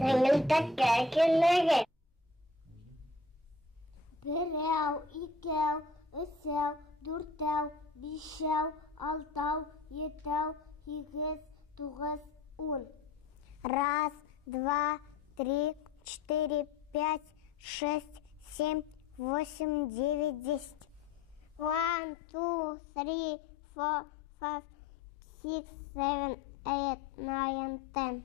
Сеңгелдәккә килегез. Берәү, икәү, өсәү, дүртәү, бишәү, алтау, етәү, һигез, тугыз, ун. Раз, два, три, четыре, пять, шесть, семь, восемь, девять, десять. 1, 2, 3, 4, 5, 6, 7, 8, 9, 10.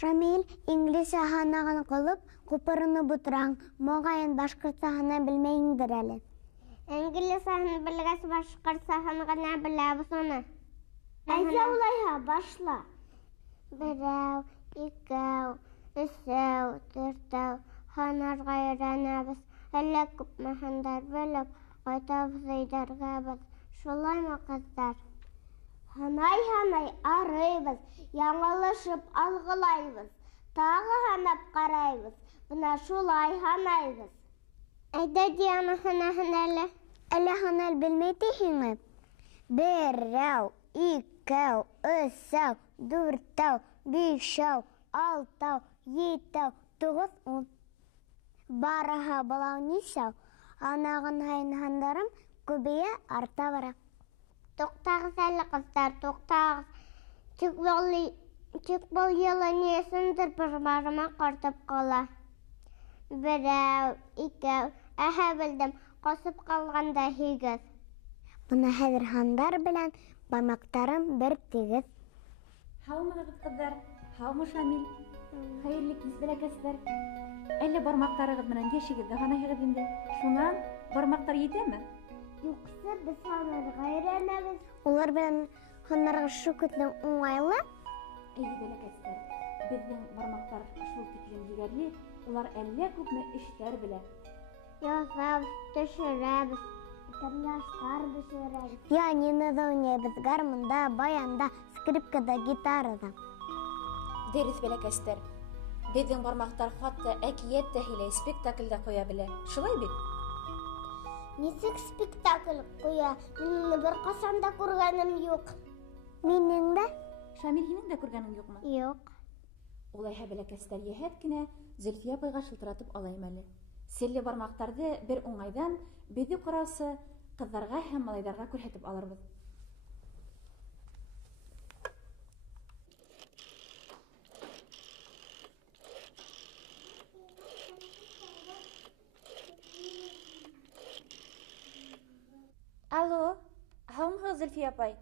Шамил инглизчә һанагын кылып, купырынып утыраң. Моғайын башкортчаһын белмәйеңдер әле. Инглизчәһен белгәс, башкортчаһын гына беләбез аны. Әйдә улайһа, башла. Берәү, икәү, өсәү, дүртәү, һанарга өйрәнәбез. Әллә күпме һандар белеп, кайтабыз өйдәргә без. Шулаймы, кыздар? Һанай-һанай арыйбыз, яңылышып алгылайбыз. Тагы һанап карайбыз. Бына шулай һанайбыз. Әйдә Диана һанаһын әле. Әле һанай белмәй тиһеңме? Берәү, икәү, өсәү, дүртәү, бишәү, алтау, етәү, тугыз, ун. Барыһы булау нисәү? Анагын һайын һандарым күбәя, арта бара. Туктагыз әле, кыздар, туктагыз. Тик был юлы нисендер бер бармак артып кала. Берәү, икәү, әһә белдем, касып калганда һигез. Бына хәзер һандар белән бармактарым бер тигез. Һаумыгыз, кыздар, һаумы Шамил. Хәерле кис, бәләкәсләр. Әллә бармактарыгыз менән яшигезгә һанайһығыҙ инде. Шунан бармактар етәме? Юкса без һанарга өйрәнәбез. Улар белән һанарга шул көтле уңайлы. Әйе, бәләкәсләр. Безнең бармактар шул тиклем егәрле, улар әллә күпме эштәр белә. Ясап, төшерәбез. Тырнаштар бешерәбез. Пианинода уйнайбыз, гармунда, баянда, скрипкада, гитарада. Дөрес, бәләкәсләр. Безнең бармактар хатта әкият тә һөйләй, спектакль дә куя белә. Шулай бит? Нисек спектакль куя? Мин бер касан да күргәнем юк. Минең дә? Шамил, һинең дә күргәнең юкмы? Юк. Улайһа, бәләкәсләр, йәһәт кенә Зөлфия апайга шылтыратып алайым әле. Серле бармактарҙы бер уңайҙан беҙҙе ҡараусы ҡыҙҙарға һәм малайҙарға күрһәтеп алырбыҙ. Алло, һаумыһығыҙ, Зөлфия апай?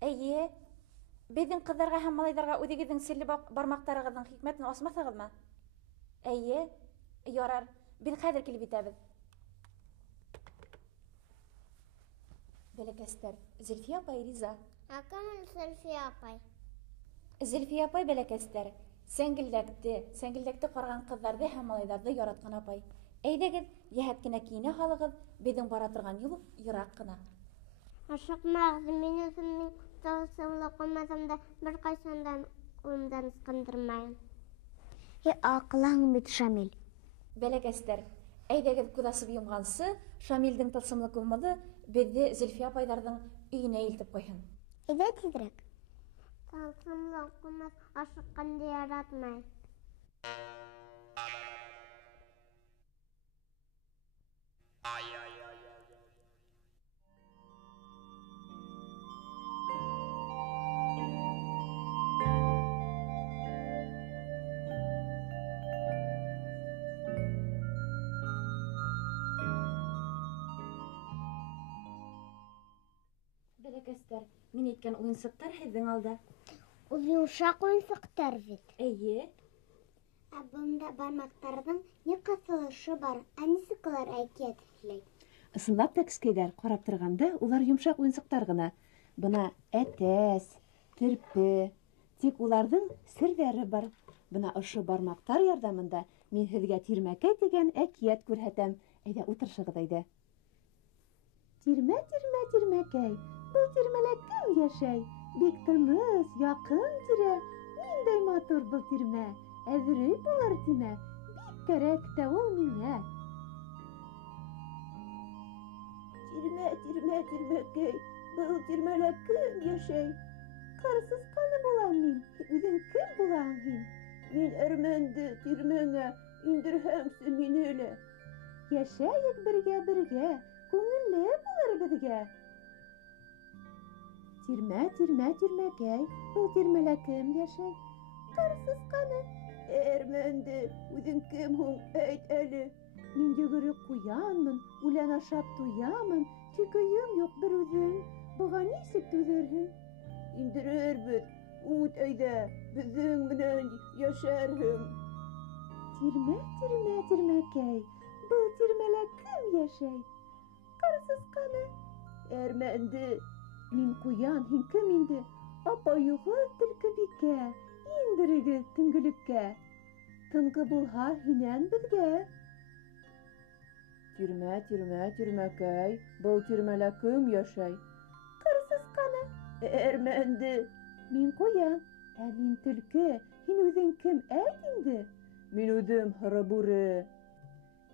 Эйе, беҙҙең ҡыҙҙарға һәм малайҙарға үҙегеҙҙең серле бармактарығыҙҙың хикмәтен асмаҫһығыҙмы? Эйе, ярар, беҙ хәҙер килеп етәбеҙ. Бәләкәстәр, Зөлфия апай риза. Кем Зөлфия апай? Зөлфия апай, бәләкәстәр, сәңгелдәкте ҡараған ҡыҙҙарҙы һәм малайҙарҙы яратҡан апай. Әйҙәгеҙ, йәһәт кенә кейенә һалығыҙ, беҙҙең бара торған юл йыраҡ ҡына. Ашыҡмағыҙ, мин үҙемнең тылсымлы ҡулмаҫымды бер ҡайсандан ҡулымдан ысҡындырмайым. Аҡылың бит, Шамил. Бәләкәстәр, әйҙәгеҙ күҙ асып йомғансы, Шамилдың тылсымлы ҡулмығы беҙҙе Зөлфия апайҙарҙың өйөнә илтеп ҡуйһын. Әйҙә тиҙерәк. Тылсымлы ҡулмаҫ ашыҡҡанды яратмай. Бәләкәстәр, мин әйткән уйынсыҡтар һеҙҙең алда. Ул йомшаҡ уйынсыҡтар бит. Эйе. Ә бында бармактарҙың ни ҡыҫылышы бар, ә нисек улар әкиәт һөйләй? Ысынлап та, кескәйҙәр, ҡарап торғанда, улар йомшаҡ уйынсыҡтар ғына. Бына әтәс, терпе, тик уларҙың серҙәре бар. Бына ошо бармактар ярҙамында мин һеҙгә Тирмәкәй тигән әкиәт күрһәтәм. Әйҙә, ултырышығыҙ, әйҙә. Тирмә, тирмә, Тирмәкәй, был тирмәлә кем йәшәй? Бик тыныс, яҡын тирә. Ниндәй матур был тирмә. Әҙерәй булыр тимә. Бик кәрәк тә ул миңә. Тирмә, тирмә, Тирмәкәй, был тирмәлә кем йәшәй? Кырсысканы булам мин. Үзең кем булаң һин? Мин әрмәнде тирмәңә индерһәңсе мине әле. Яшәйек бергә, күңелле булыр безгә. Тирмәкәй, был тирмәлә кем яшәй? Кырсысканы. Әрмәнде, үзең кем һуң, әйт әле. Мин йөгерек куянмын, үлән ашап туямын, тик өйем юк бер үзең. Быға нисек түзерһең? Индерербез, үт әйдә, безнең менән яшәрһең. Тирмәкәй, был тирмәлә кем яшәй? Кырсысканы. Әрмәнде, мин куян, һин кем инде? Апайыгыз төлке бикә, индерегез төнгөлеккә. Тынғы булһа һинән безгә. Тирмәкәй, был тирмәлә кем яшәй? Кырсысканы. Әрмәнде, мин куян, ә мин төлке, һин үзең кем әйт инде? Мин үзем һоры бүре.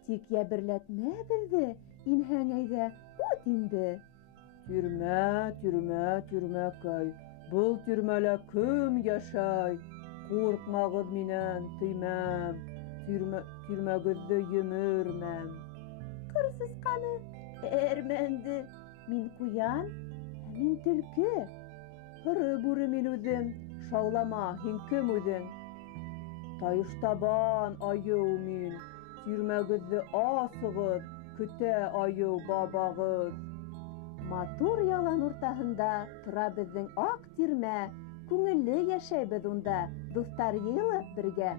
Тик йәберләтмә безне, инһәң әйдә, ут инде. Тирмәкәй, был тирмәлә кем яшәй? Куркмагыз минән, тыймам, тирмәгезде йомөрмәм. Кырсысканы. Әрмәнде, мин куян, ә мин төлке. Һоры бүре мин үзем, шаулама, һин кем үзең? Тайыштабан айыу мин, тирмәгезде асығыз, көтә айыу бабағыз. Матур ялан уртаһында тора безнең ак тирмә, күңелле яшәйбез унда, дуҫтар йыйылып бергә.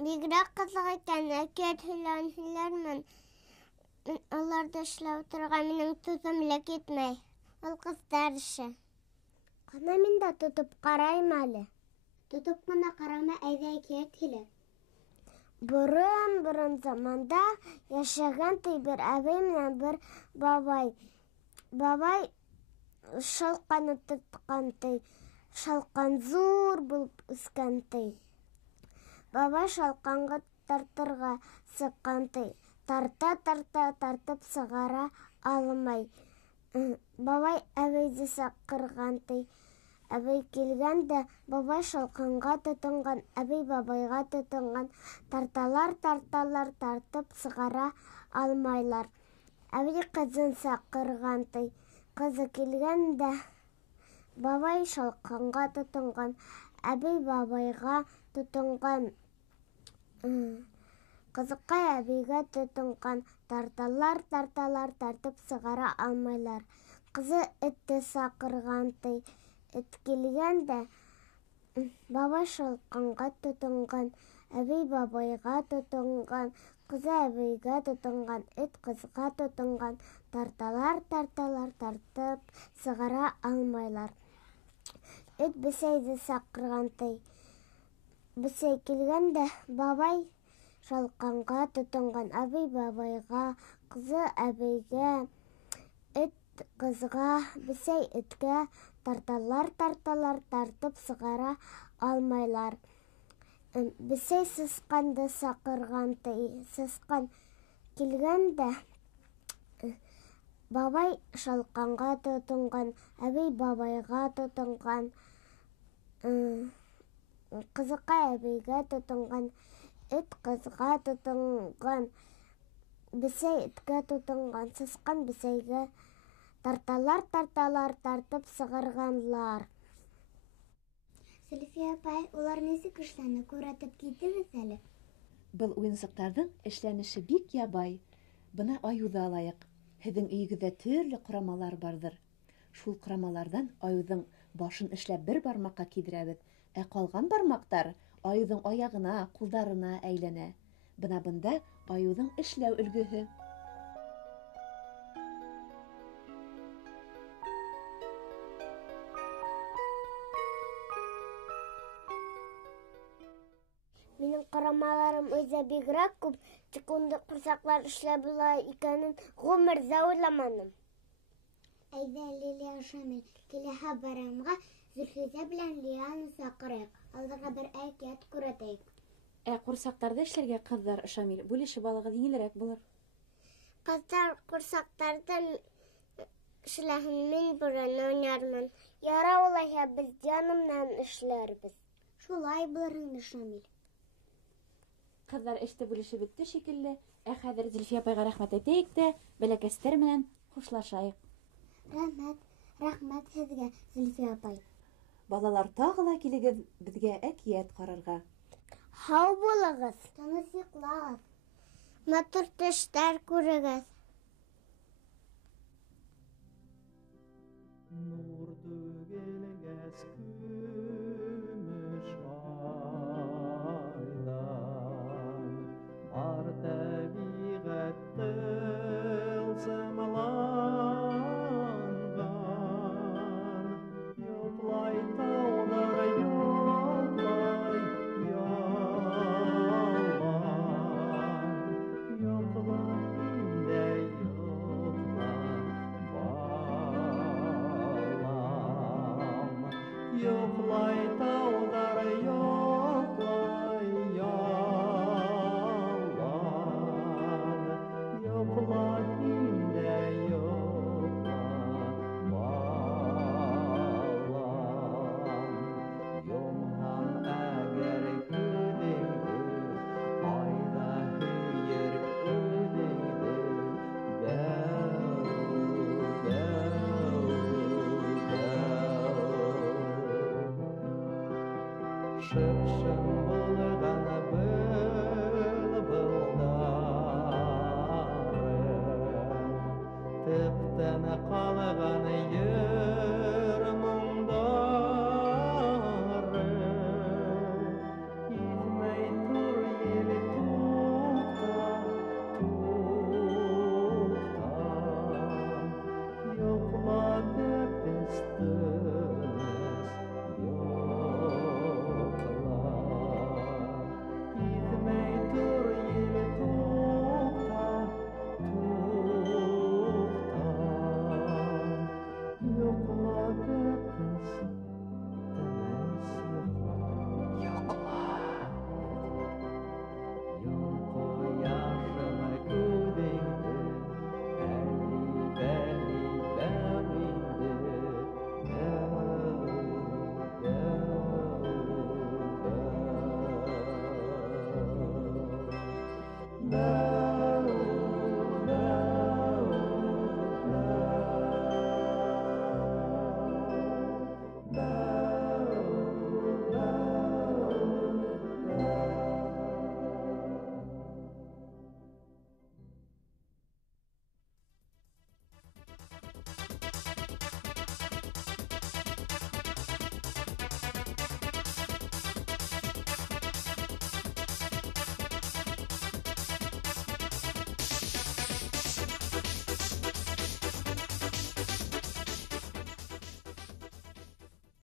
Бигрәк кызык икән, әкият һөйләрмен. Аларда эшләп торырга минең тузым лә китмәй. Ул кызлар эше. Ана мин дә тотып карайм әле. Тотып кына карама, әйдә әкият һөйлә. Борын заманда яшәгән бер әбей менән бер бабай. Бабай шалканы тоткан, шалкан зур булып үскән. Бабай шалканга тартырга сыккан. Тартып сыгара алмай. Бабай әбейҙе саҡырған. Әбей килгәндә, бабай шалҡанға тотонған, әбей бабайға тотонған. Тарталар, тартып сығара алмайлар. Әбей ҡыҙын саҡырған. Ҡыҙы килгәндә, бабай шалҡанға тотонған, әбей бабайға тотонған. Ҡыҙыҡай әбейгә тотонған. Тарталар, тартып сығара алмайлар. Ҡыҙы этте саҡырған. Эт килгәндә, бабай шалҡанға тотонған, әбей бабайға тотонған, ҡыҙы әбейгә тотонған, эт ҡыҙға тотонған. Тарталар, тартып сығара алмайлар. Эт бесәйҙе саҡырған. Бесәй килгәндә, бабай шалҡанға тотонған, әбей бабайға, ҡыҙы әбейгә, эт ҡыҙға, бесәй эткә. Тарталар, тартып сығара алмайлар. Бесәй сысҡанды саҡырған. Сысҡан килгәндә, бабай шалҡанға тотонған, әбей бабайға тотонған, ҡыҙыҡай әбейгә тотонған, эт ҡыҙға тотонған, бесәй эткә тотонған, сысҡан бесәйгә. Тарталар, тартып сығарғанлар. Сәлифә апай, улар нисек эшләне, күрәтеп китегеҙ әле. Был уйынсыҡтарҙың эшләнеше бик ябай. Бына Аюҙы алайыҡ. Һеҙҙең өйөгөҙҙә төрлө ҡорамалар барҙыр. Шул ҡорамаларҙан Аюҙың башын эшләп бер бармаҡҡа киҙерәбеҙ, ә ҡалған бармаҡтар Аюҙың аяғына, ҡулдарына әйләнә. Бына бында Аюҙың эшләү өлгөһө. Минең ҡорамаларым өйҙә бигерәк күп, тик унда ҡурсаҡлар эшләп була икәнен ғүмерҙә уйламаным. Әйҙә, Лилиә Шамил, киләһе байрамға Зөлхизә белән Лияны саҡырайыҡ. Аларға бер әкиәт күрәтәйек. Ә ҡурсаҡтарҙы эшләргә ҡыҙҙар, Шамил, бүлешеп алығыҙ, еңелерәк булыр. Ҡыҙҙар ҡурсаҡтарҙы эшләһен, мин бүрән уйнармын. Яра улайһа, без янымнан эшләрбез. Шулай булырын Шамил. Кызлар эште бүлешеп бетте шикелле. Хәзер Зөлфия апайга рәхмәт әйтәйек тә, бәләкәстәр менән хушлашайык. Рәхмәт сезгә, Зөлфия апай. Балалар, тагы ла килегез безгә әкият карарга. Һау булыгыз. Тыныч йоклагыз. Матур төштәр күрегез. Nur tügelgäs kümüş aydan Ar təbiğət tılsımlanğan Yoxlay tağlar yoxlay yalan Yoxla ində yoxla Yoxlay tağlar yoxlay yalan Yoxla ində yoxla balam Yomhan əgər gülüngdü Ayda hüyür ölüngdü Şıpşın bulğana bılbıldarım Tıptın qalğan